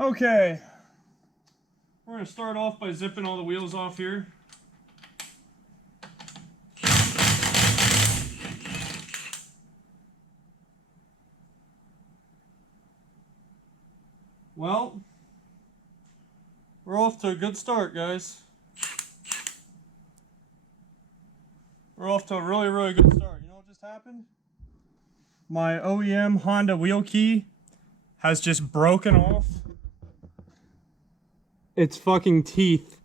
Okay, we're going to start off by zipping all the wheels off here. Well, we're off to a good start, guys. We're off to a really, really good start. You know what just happened? My OEM Honda wheel key has just broken off its fucking teeth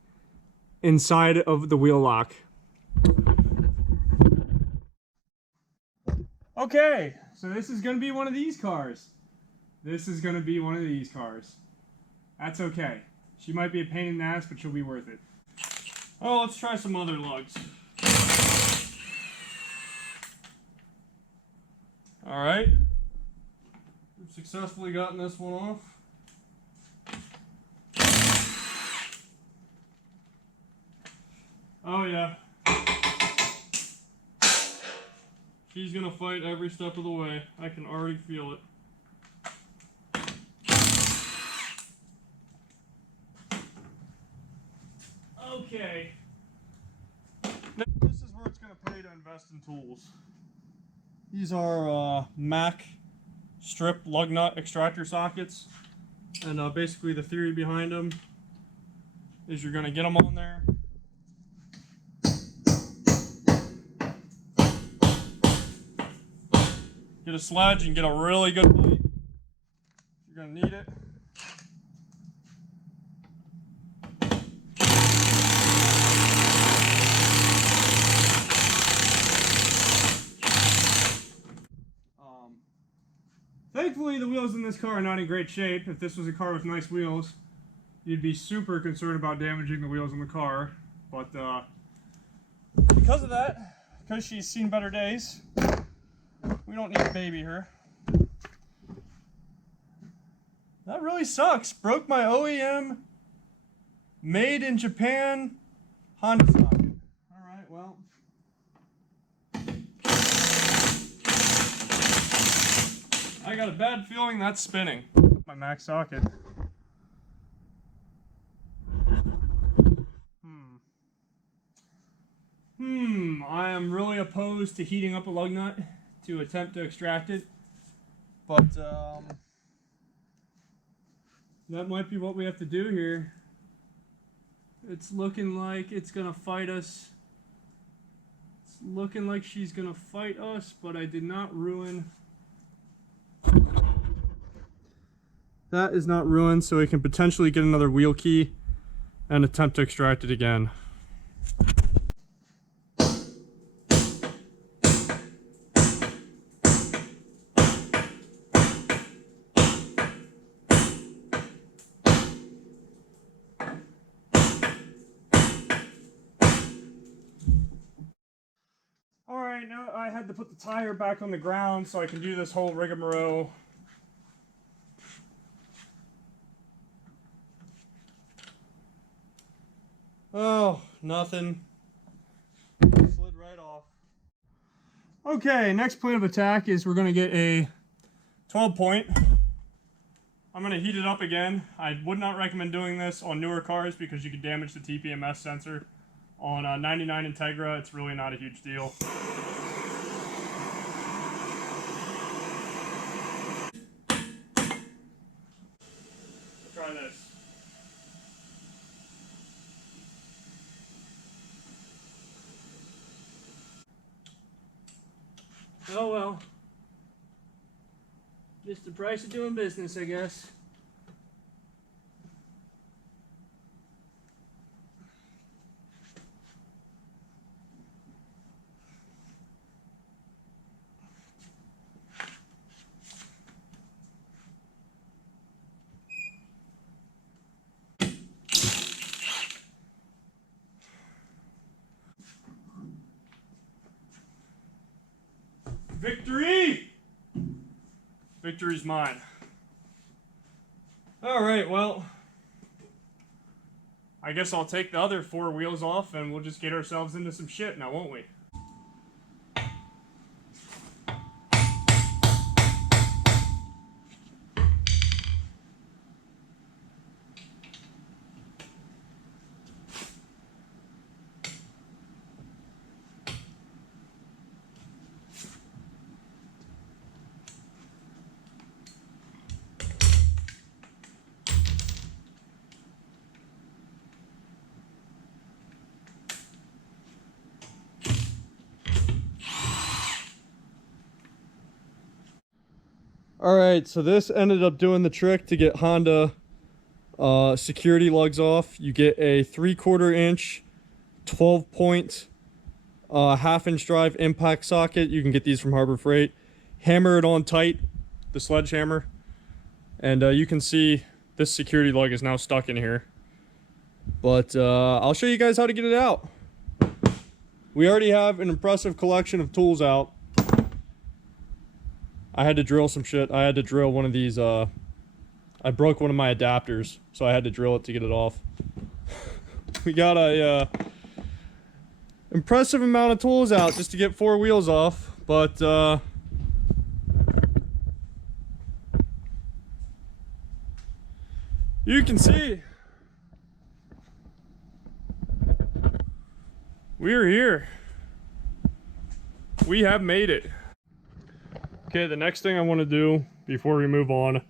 inside of the wheel lock. Okay, so this is going to be one of these cars. This is going to be one of these cars. That's okay. She might be a pain in the ass, but she'll be worth it. Oh, let's try some other lugs. Alright. We've successfully gotten this one off. Oh yeah. She's gonna fight every step of the way. I can already feel it. Okay. This is where it's gonna pay to invest in tools. These are Mac strip lug nut extractor sockets. And basically the theory behind them is you're gonna get them on there. Get a sledge and get a really good bite. You're gonna need it. Thankfully, the wheels in this car are not in great shape. If this was a car with nice wheels, you'd be super concerned about damaging the wheels in the car. But because of that, because she's seen better days, we don't need to baby her. That really sucks. Broke my OEM, made in Japan Honda socket. Alright, well. I got a bad feeling that's spinning. My Mac socket. I am really opposed to heating up a lug nut to attempt to extract it. But, that might be what we have to do here. It's looking like it's gonna fight us. It's looking like she's gonna fight us, but I did not ruin. That is not ruined, so we can potentially get another wheel key and attempt to extract it again. Alright, now I had to put the tire back on the ground so I can do this whole rigmarole. Oh, nothing. Slid right off. Okay, next plan of attack is we're going to get a 12-point. I'm going to heat it up again. I would not recommend doing this on newer cars because you could damage the TPMS sensor. On a 99 Integra, it's really not a huge deal. Try this. Oh well. Just the price of doing business, I guess. Victory! Victory's mine. Alright, well, I guess I'll take the other 4 wheels off and we'll just get ourselves into some shit now, won't we? Alright, so this ended up doing the trick to get Honda security lugs off. You get a 3/4 inch 12-point half-inch drive impact socket. You can get these from Harbor Freight. Hammer it on tight, the sledgehammer, and you can see this security lug is now stuck in here. But I'll show you guys how to get it out. We already have an impressive collection of tools out. I had to drill some shit. I had to drill one of these, I broke one of my adapters, so I had to drill it to get it off. We got a impressive amount of tools out just to get 4 wheels off, but you can see we're here. We have made it. Okay, the next thing I want to do before we move on,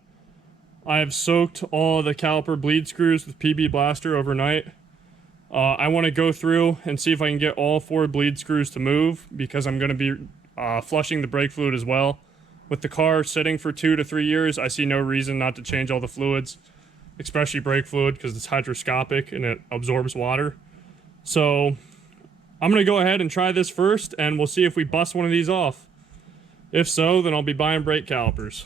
I have soaked all the caliper bleed screws with PB Blaster overnight. I want to go through and see if I can get all 4 bleed screws to move, because I'm going to be flushing the brake fluid as well. With the car sitting for 2 to 3 years, I see no reason not to change all the fluids, especially brake fluid, because it's hydroscopic and it absorbs water. So I'm going to go ahead and try this first, and we'll see if we bust one of these off. If so, then I'll be buying brake calipers.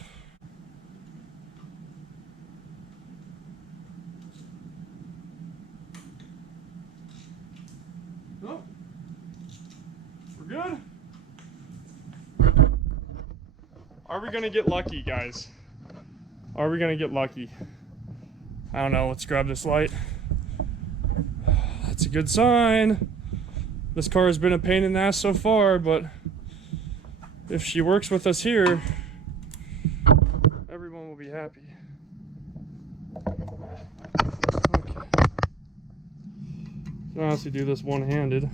Oh, we're good. Are we gonna get lucky, guys? Are we gonna get lucky? I don't know. Let's grab this light. That's a good sign. This car has been a pain in the ass so far, but if she works with us here, everyone will be happy. Okay. Can honestly do this one-handed.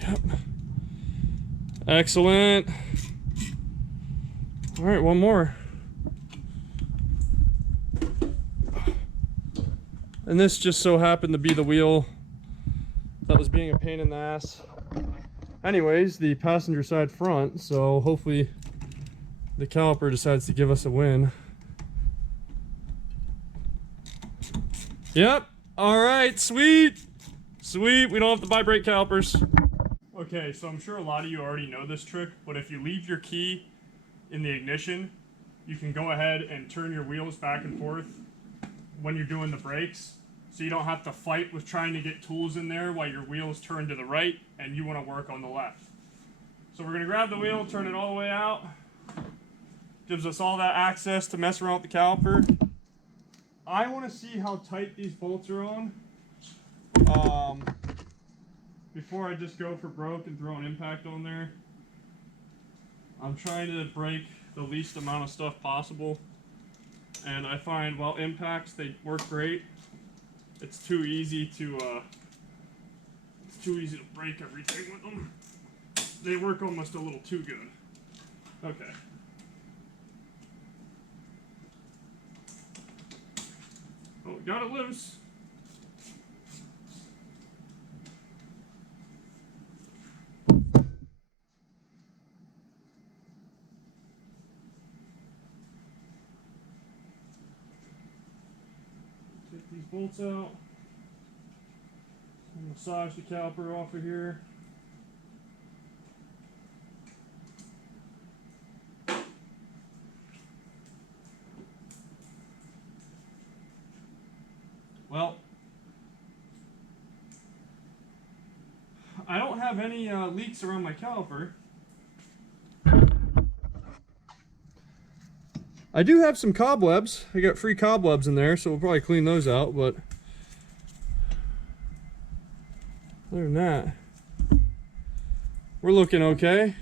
Yep. Excellent. All right, one more. And this just so happened to be the wheel that was being a pain in the ass. Anyways, the passenger side front, so hopefully the caliper decides to give us a win. Yep. All right, sweet. Sweet, we don't have to buy brake calipers. Okay, so I'm sure a lot of you already know this trick, but if you leave your key in the ignition, you can go ahead and turn your wheels back and forth when you're doing the brakes. So you don't have to fight with trying to get tools in there while your wheels turn to the right and you want to work on the left. So we're going to grab the wheel, turn it all the way out. Gives us all that access to mess around with the caliper. I want to see how tight these bolts are on before I just go for broke and throw an impact on there. I'm trying to break the least amount of stuff possible. And I find while impacts, they work great. It's too easy to break everything with them. They work almost a little too good. Okay. Oh, we got it loose. Take these bolts out. Massage the caliper off of here. Well, I don't have any leaks around my caliper. I do have some cobwebs. I got free cobwebs in there, so we'll probably clean those out, but other than that, we're looking okay.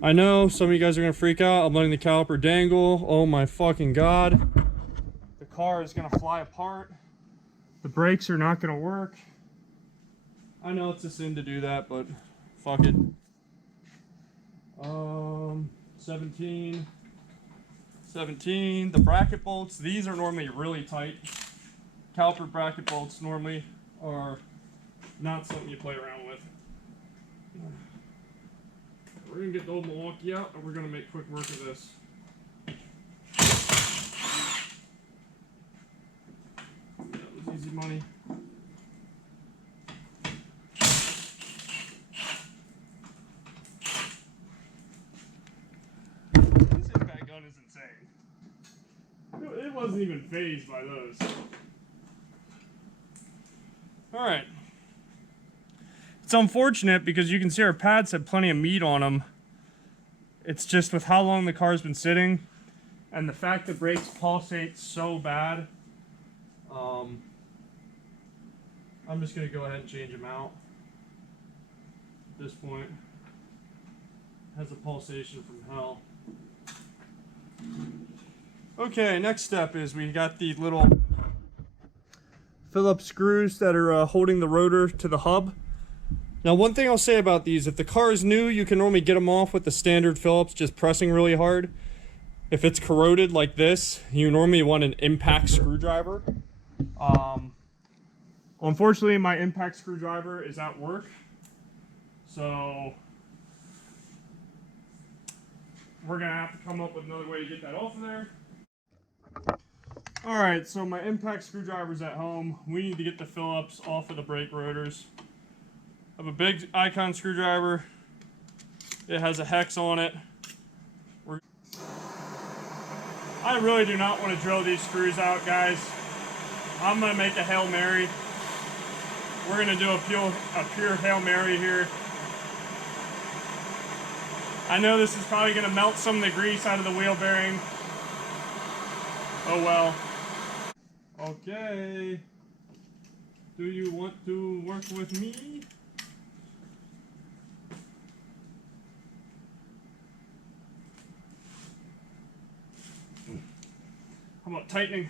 I know some of you guys are gonna freak out. I'm letting the caliper dangle. Oh my fucking god. The car is gonna fly apart. The brakes are not gonna work. I know it's a sin to do that, but fuck it. 17. The bracket bolts, these are normally really tight. Caliper bracket bolts normally are not something you play around with. We're gonna get the old Milwaukee out and we're gonna make quick work of this. That was easy money. This impact gun is insane. It wasn't even phased by those. Alright. It's unfortunate because you can see our pads have plenty of meat on them. It's just with how long the car's been sitting and the fact the brakes pulsate so bad. I'm just going to go ahead and change them out. At this point, it has a pulsation from hell. Okay, next step is we got the little Phillips screws that are holding the rotor to the hub. Now, one thing I'll say about these, if the car is new, you can normally get them off with the standard Phillips, just pressing really hard. If it's corroded like this, you normally want an impact screwdriver. Unfortunately, my impact screwdriver is at work, so we're gonna have to come up with another way to get that off of there. Alright, so my impact screwdriver's at home. We need to get the Phillips off of the brake rotors. I have a big Icon screwdriver. It has a hex on it. I really do not want to drill these screws out, guys. I'm going to make a Hail Mary. We're going to do a pure Hail Mary here. I know this is probably going to melt some of the grease out of the wheel bearing. Oh well. Okay. Do you want to work with me? How about tightening?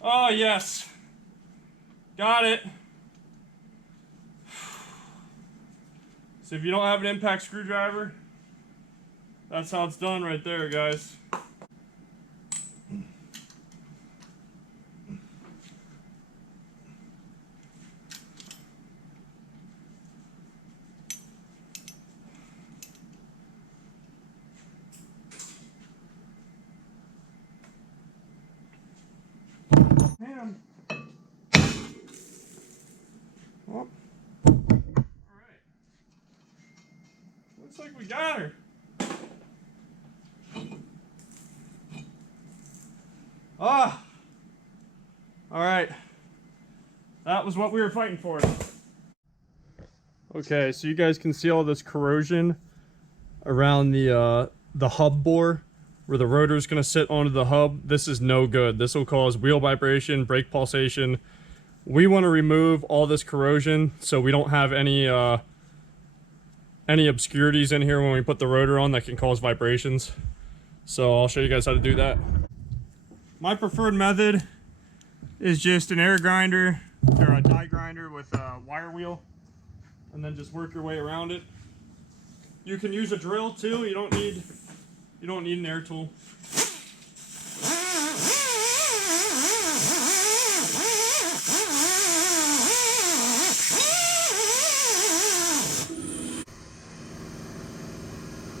Oh, yes. Got it. So if you don't have an impact screwdriver, that's how it's done right there, guys. Man. Well, all right. Looks like we got her. Ah. All right. That was what we were fighting for. Okay, so you guys can see all this corrosion around the hub bore where the rotor is going to sit onto the hub. This is no good. This will cause wheel vibration, brake pulsation. We want to remove all this corrosion so we don't have any obscurities in here when we put the rotor on that can cause vibrations. So I'll show you guys how to do that. My preferred method is just an air grinder or a die grinder with a wire wheel, and then just work your way around it. You can use a drill too. You don't need an air tool.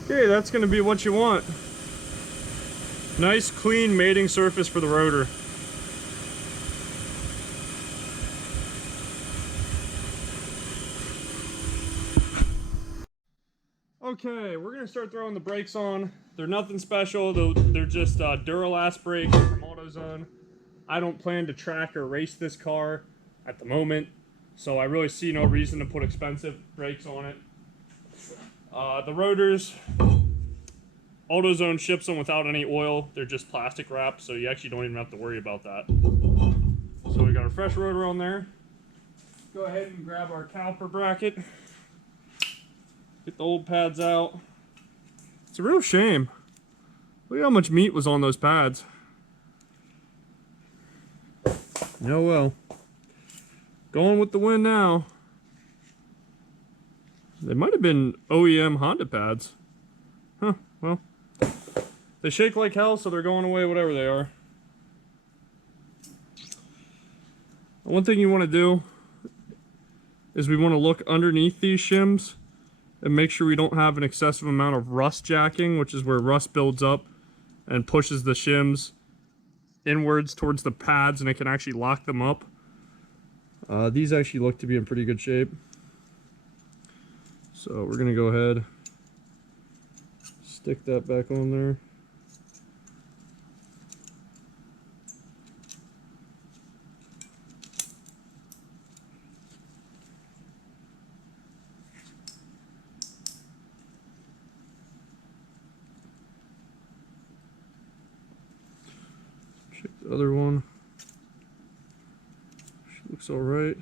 Okay, that's going to be what you want. Nice clean mating surface for the rotor. Okay, we're going to start throwing the brakes on. They're nothing special. They're just Duralast brakes from AutoZone. I don't plan to track or race this car at the moment, so I really see no reason to put expensive brakes on it. The rotors, AutoZone ships them without any oil. They're just plastic wrapped, so you actually don't even have to worry about that. So we got our fresh rotor on there. Go ahead and grab our caliper bracket. Get the old pads out. It's a real shame. Look at how much meat was on those pads. Oh well. Going with the wind now. They might have been OEM Honda pads. Huh, well. They shake like hell, so they're going away whatever they are. One thing you want to do is we want to look underneath these shims and make sure we don't have an excessive amount of rust jacking, which is where rust builds up and pushes the shims inwards towards the pads, and it can actually lock them up. These actually look to be in pretty good shape. So we're going to go ahead, stick that back on there. Check the other one. She looks all right.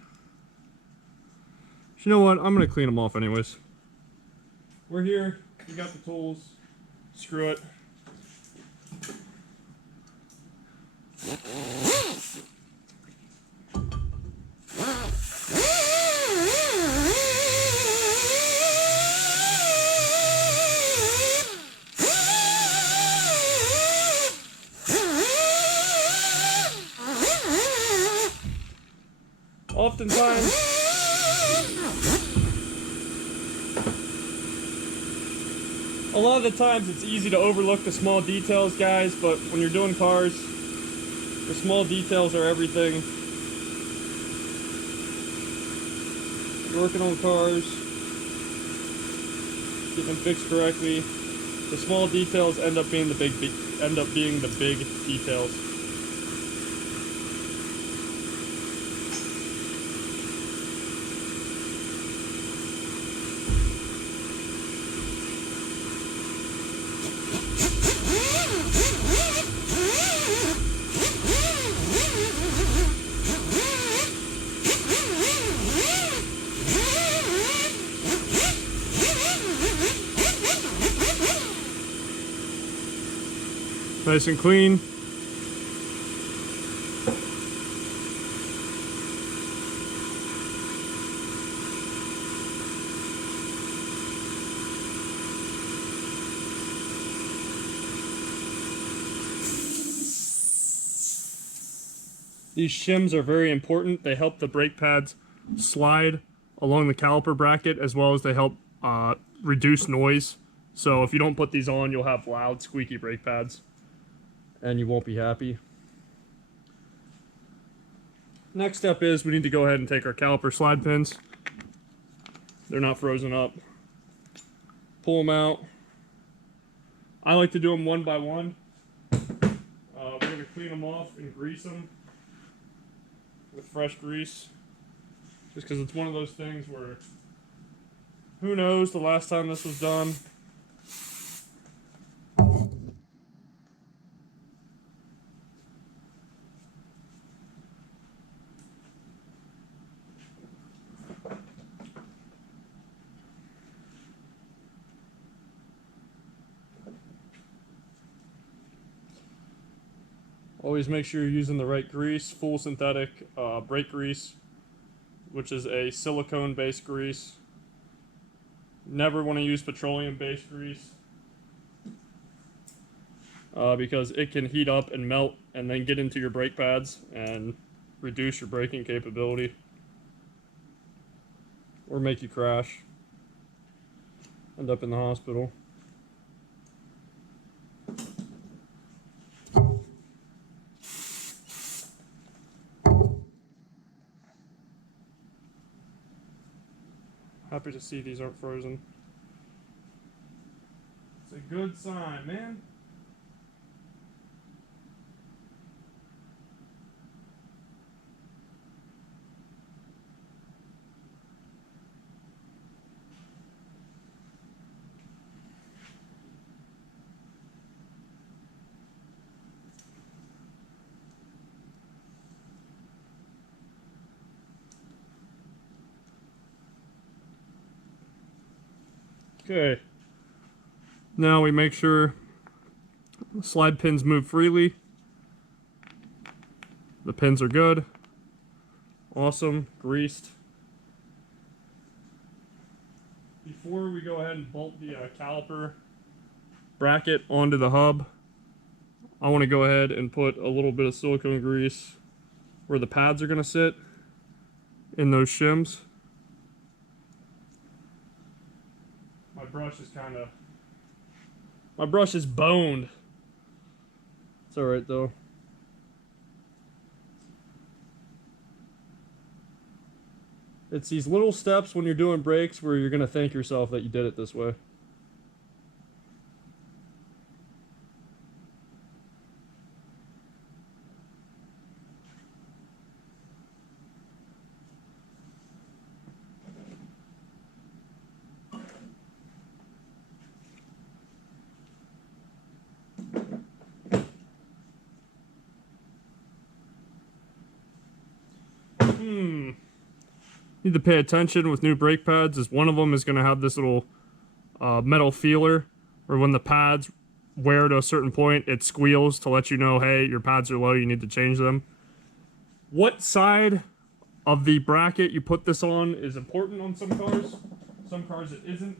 You know what? I'm going to clean them off anyways. We're here. We got the tools. Screw it. Oftentimes, a lot of the times it's easy to overlook the small details, guys, but when you're doing cars, the small details are everything. You're working on cars, getting them fixed correctly. The small details end up being the big details. Nice and clean. These shims are very important. They help the brake pads slide along the caliper bracket, as well as they help reduce noise. So if you don't put these on, you'll have loud, squeaky brake pads, and you won't be happy. Next step is we need to go ahead and take our caliper slide pins. They're not frozen up. Pull them out. I like to do them one by one. We're going to clean them off and grease them with fresh grease, just because it's one of those things where who knows the last time this was done. Always make sure you're using the right grease, full synthetic brake grease, which is a silicone-based grease. Never want to use petroleum-based grease because it can heat up and melt and then get into your brake pads and reduce your braking capability or make you crash, end up in the hospital. Happy to see these aren't frozen. It's a good sign, man. Okay. Now we make sure the slide pins move freely. The pins are good. Awesome. Greased. before we go ahead and bolt the caliper bracket onto the hub, I want to go ahead and put a little bit of silicone grease where the pads are going to sit in those shims. My brush is boned. It's alright though. It's these little steps when you're doing brakes where you're going to thank yourself that you did it this way. Need to pay attention with new brake pads, is one of them is going to have this little metal feeler where when the pads wear to a certain point, it squeals to let you know, hey, your pads are low, you need to change them. What side of the bracket you put this on is important on some cars it isn't.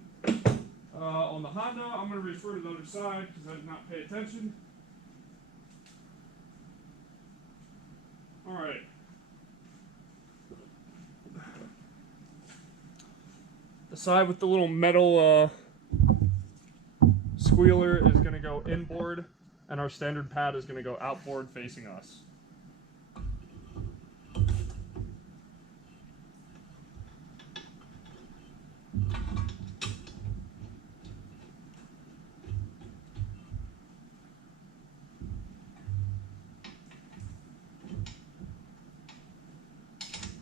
On the Honda, I'm going to refer to the other side because I did not pay attention. Alright. The side with the little metal squealer is going to go inboard, and our standard pad is going to go outboard facing us.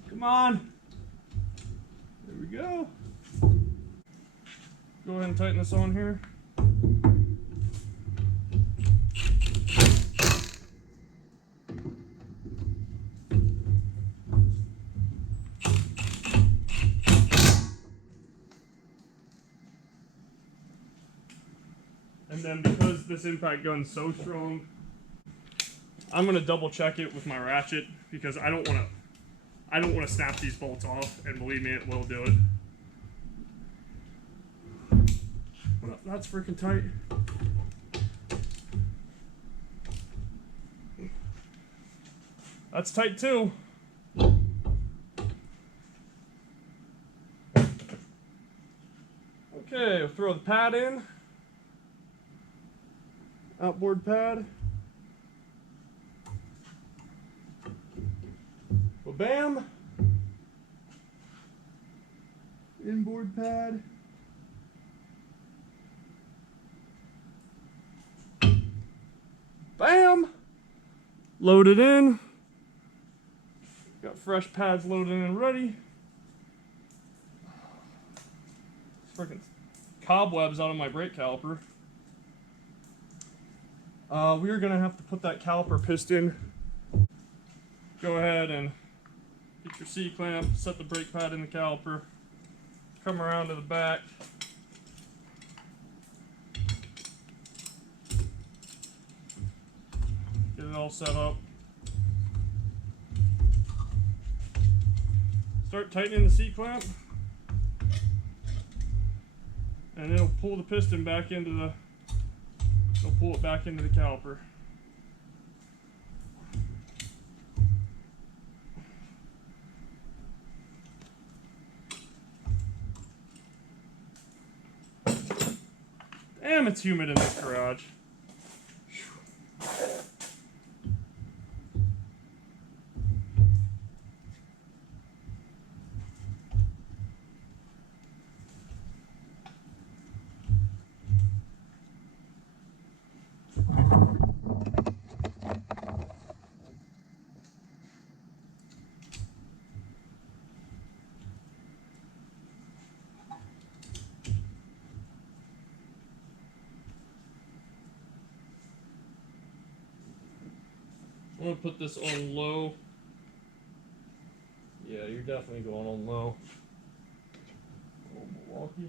Come on. There we go. Go ahead and tighten this on here. And then because this impact gun's so strong, I'm gonna double check it with my ratchet because I don't wanna snap these bolts off, and believe me, it will do it. Well, that's freaking tight. That's tight too. Okay, we'll throw the pad in. Outboard pad. Ba-bam. Inboard pad. Bam! Load it in. Got fresh pads loaded in and ready. Freaking cobwebs out of my brake caliper. We're gonna have to put that caliper piston. Go ahead and get your C-clamp, set the brake pad in the caliper, come around to the back. Get it all set up. Start tightening the C-clamp, and it'll pull the piston back into the, it'll pull it back into the caliper. Damn, it's humid in this garage. I'm gonna put this on low. Yeah, you're definitely going on low. Oh, Milwaukee.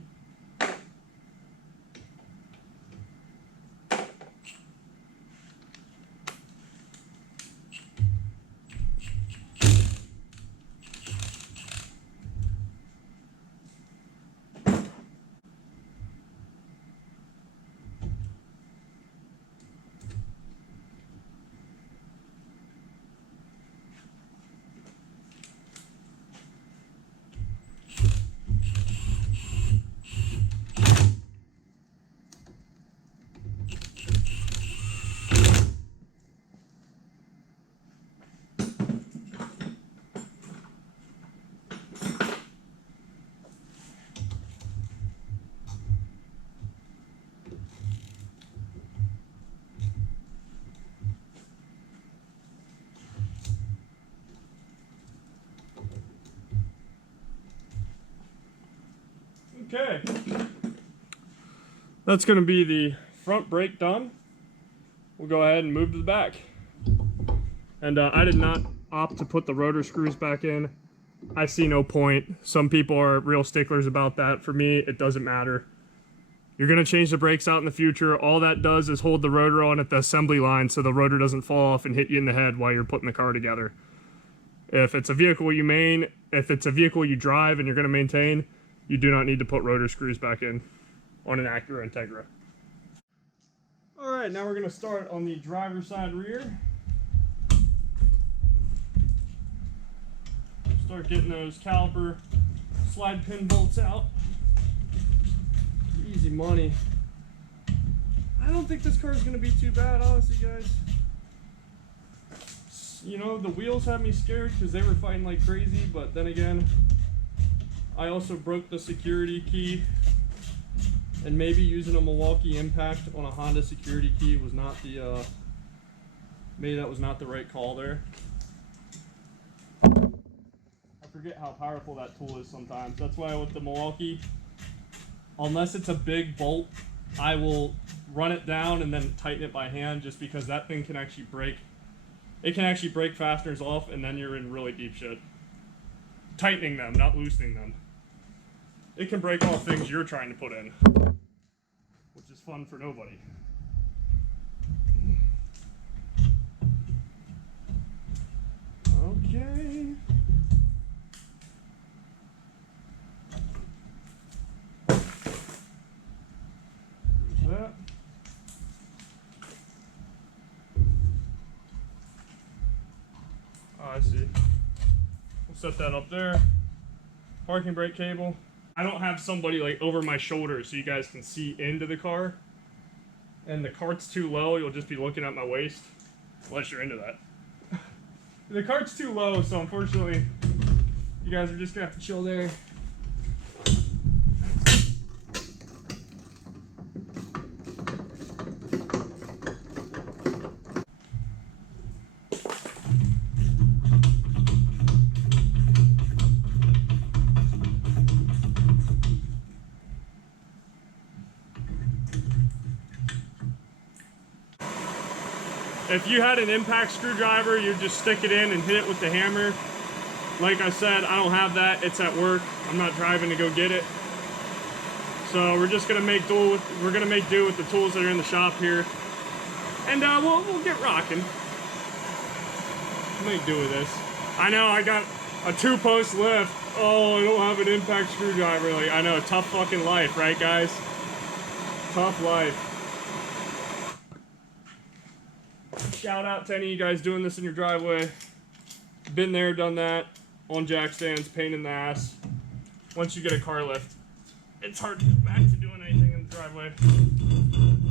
Okay. That's going to be the front brake done. We'll go ahead and move to the back. And I did not opt to put the rotor screws back in. I see no point. Some people are real sticklers about that. For me, it doesn't matter. You're going to change the brakes out in the future. All that does is hold the rotor on at the assembly line so the rotor doesn't fall off and hit you in the head while you're putting the car together. If it's a vehicle you drive and you're going to maintain, you do not need to put rotor screws back in on an Acura Integra. Alright, now we're going to start on the driver's side rear. Start getting those caliper slide pin bolts out. Easy money. I don't think this car is going to be too bad, honestly, guys. You know, the wheels had me scared because they were fighting like crazy, but then again, I also broke the security key, and maybe using a Milwaukee impact on a Honda security key was not the, maybe that was not the right call there. I forget how powerful that tool is sometimes. That's why with the Milwaukee, unless it's a big bolt, I will run it down and then tighten it by hand, just because that thing can actually break. It can actually break fasteners off, and then you're in really deep shit. Tightening them, not loosening them. It can break off things you're trying to put in, which is fun for nobody. Okay. That. Oh, I see. We'll set that up there. Parking brake cable. I don't have somebody like over my shoulder so you guys can see into the car. And the cart's too low, you'll just be looking at my waist. Unless you're into that. The cart's too low, so unfortunately, you guys are just gonna have to chill there. If you had an impact screwdriver, you'd just stick it in and hit it with the hammer. Like I said, I don't have that. It's at work. I'm not driving to go get it. So we're just gonna make do with the tools that are in the shop here, and we'll get rocking. Make do with this. I know I got a 2-post lift. Oh, I don't have an impact screwdriver. Like, I know, tough fucking life, right, guys? Tough life. Shout out to any of you guys doing this in your driveway. Been there, done that. On jack stands, pain in the ass. Once you get a car lift, it's hard to get back to doing anything in the driveway.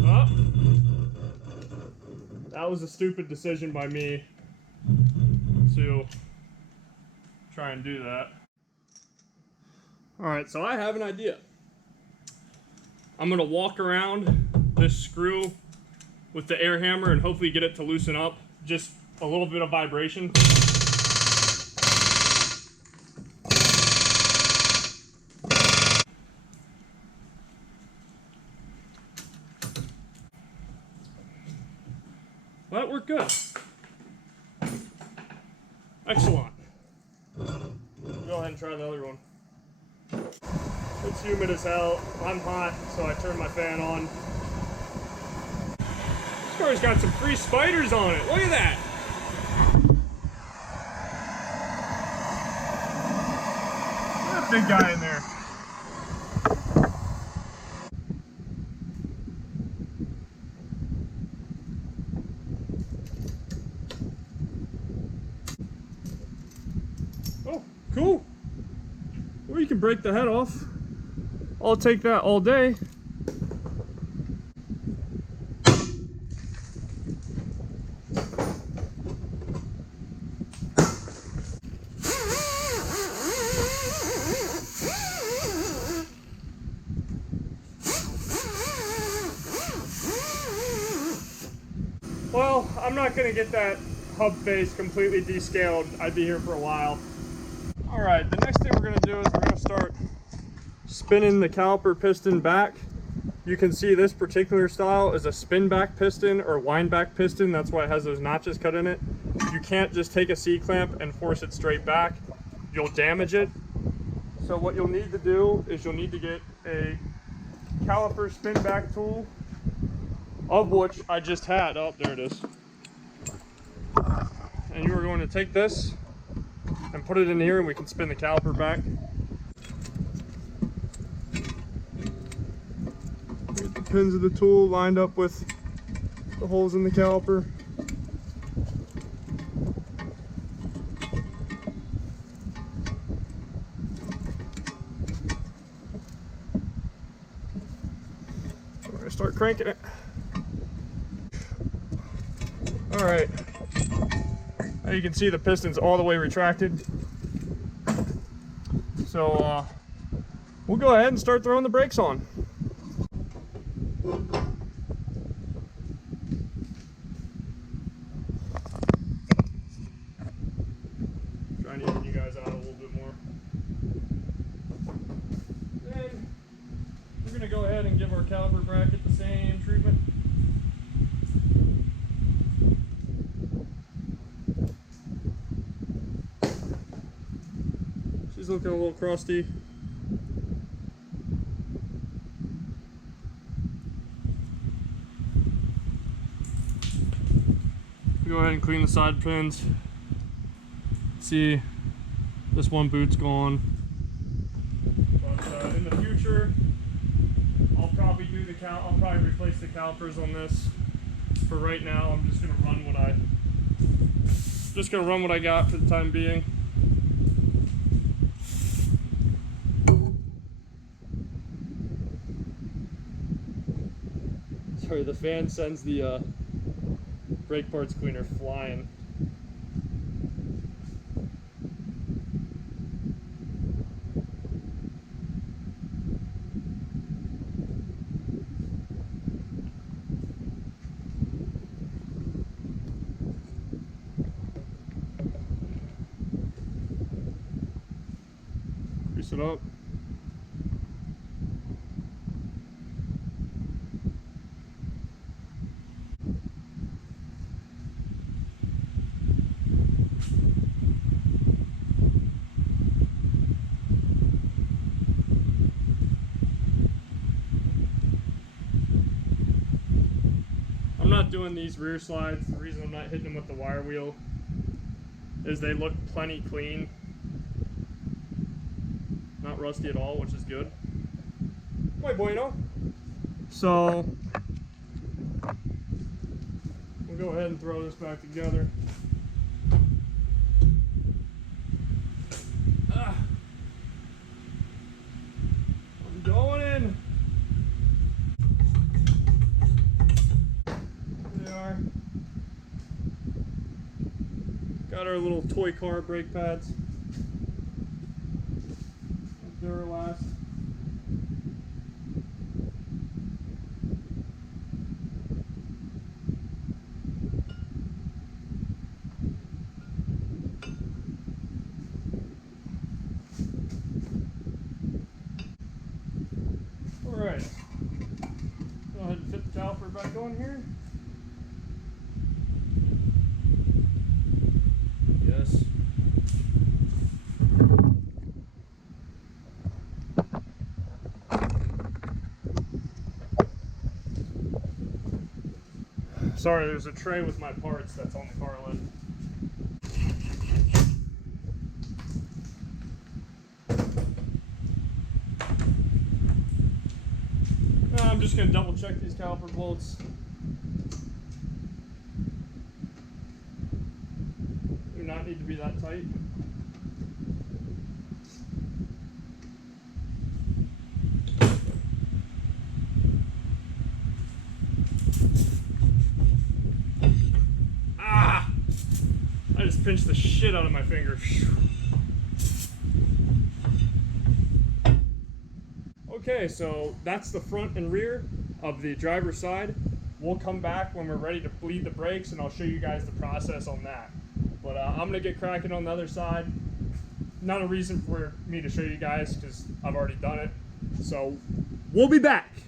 Oh. That was a stupid decision by me to try and do that. Alright, so I have an idea. I'm going to walk around this screw with the air hammer and hopefully get it to loosen up. Just a little bit of vibration. Well, that worked good. Excellent. Go ahead and try the other one. It's humid as hell. I'm hot, so I turned my fan on. This car's got some free spiders on it. Look at that. That big guy in there. Oh, cool. Or you can break the head off. I'll take that all day. Well, I'm not going to get that hub face completely descaled. I'd be here for a while. Alright, the next thing we're going to do is we're going to start spinning the caliper piston back. You can see this particular style is a spin back piston or wind back piston. That's why it has those notches cut in it. You can't just take a C-clamp and force it straight back. You'll damage it. So what you'll need to do is you'll need to get a caliper spin back tool, of which I just had. Oh, there it is. And you are going to take this and put it in here and we can spin the caliper back. Get the pins of the tool lined up with the holes in the caliper. We're gonna start cranking it. All right. Now you can see the piston's all the way retracted. So we'll go ahead and start throwing the brakes on. Trying to even you guys out a little bit more. Then we're going to go ahead and give our caliper bracket the same treatment. She's looking a little crusty. Go ahead and clean the side pins. See, this one boot's gone. But in the future, I'll probably replace the calipers on this. For right now, I'm just gonna run what I got for the time being. Sorry, the fan sends the brake parts cleaner flying. Grease it up. I'm not doing these rear slides. The reason I'm not hitting them with the wire wheel is they look plenty clean. Not rusty at all, which is good. Muy bueno. So we'll go ahead and throw this back together. I'm going in. There they are. Got our little toy car brake pads. Duralast. Alright. Go ahead and fit the caliper back on here. Yes. Sorry, there's a tray with my parts that's on the car lift. I'm just going to double check these caliper bolts. Do not need to be that tight. I just pinched the shit out of my finger. Okay, so that's the front and rear of the driver's side. We'll come back when we're ready to bleed the brakes and I'll show you guys the process on that. But I'm gonna get cracking on the other side. Not a reason for me to show you guys because I've already done it. So we'll be back.